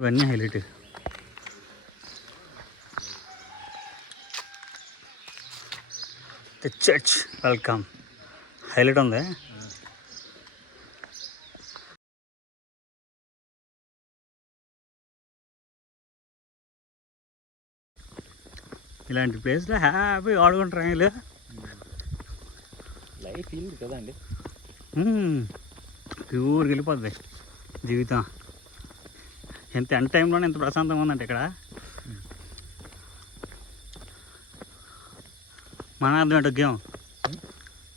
ఇవన్నీ highlight. The church welcome highlight ఉంది. ఇలాంటి ప్లేస్లో హ్యాపీ ఆడుకుంటారు వీళ్ళు. లైఫ్ ఫీల్ కదండి, ప్యూర్గా వెళ్ళిపోద్ది జీవితం. ఎంత ఎండ్ టైంలోనే ఎంత ప్రశాంతంగా ఉందంటే ఇక్కడ. మన అర్థం ఏంటో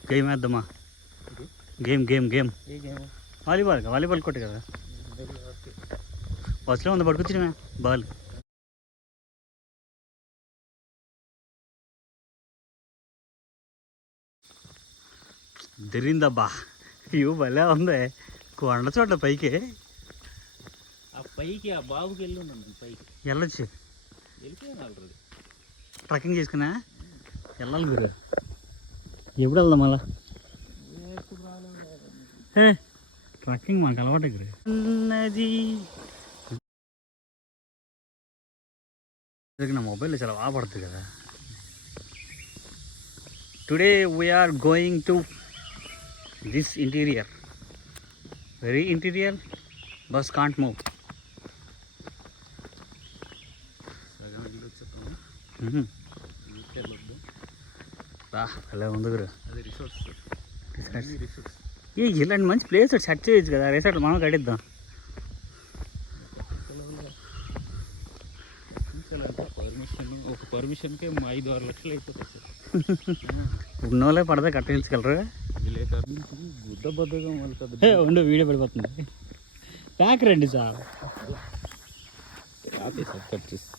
గేమ్ వేద్దామా? గేమ్ వాలీబాల్ కొట్టు కదా, బస్సులో ఉంది పడుకొచ్చినమే బాల్. జరిగిందబ్బా, ఇవి భలే ఉంది. కొండ చోట పైకి ఆ బాబుకి వెళ్ళి ఉన్నాను, పైకి వెళ్ళొచ్చు. వెళ్ళిపోయాను ఆల్రెడీ. ట్రెక్కింగ్ చేసుకున్నా వెళ్ళాలి గురు. ఎప్పుడు వెళ్దాం మళ్ళా? ట్రెక్కింగ్ మనకు అలవాటు గురు. నా మొబైల్లో చాలా బాగా పడుతుంది కదా. Today we are going to this interior, very interior. Bus can't move. అలా ఉంది గురు. ఇలాంటి మంచి ప్లేస్ సెట్ చేయొచ్చు కదా, రిసార్ట్ మనం కట్టిద్దాం. ఒక పర్మిషన్కే 5-6 లక్షలు అయిపోతుంది సార్. ఉన్నోళ్ళే పడదా కట్టించగలరు. బుద్ధ బద్దగా మళ్ళీ ఉండు, వీడియో పడిపోతుంది. ప్యాక్ రండి సార్. కట్ చేసి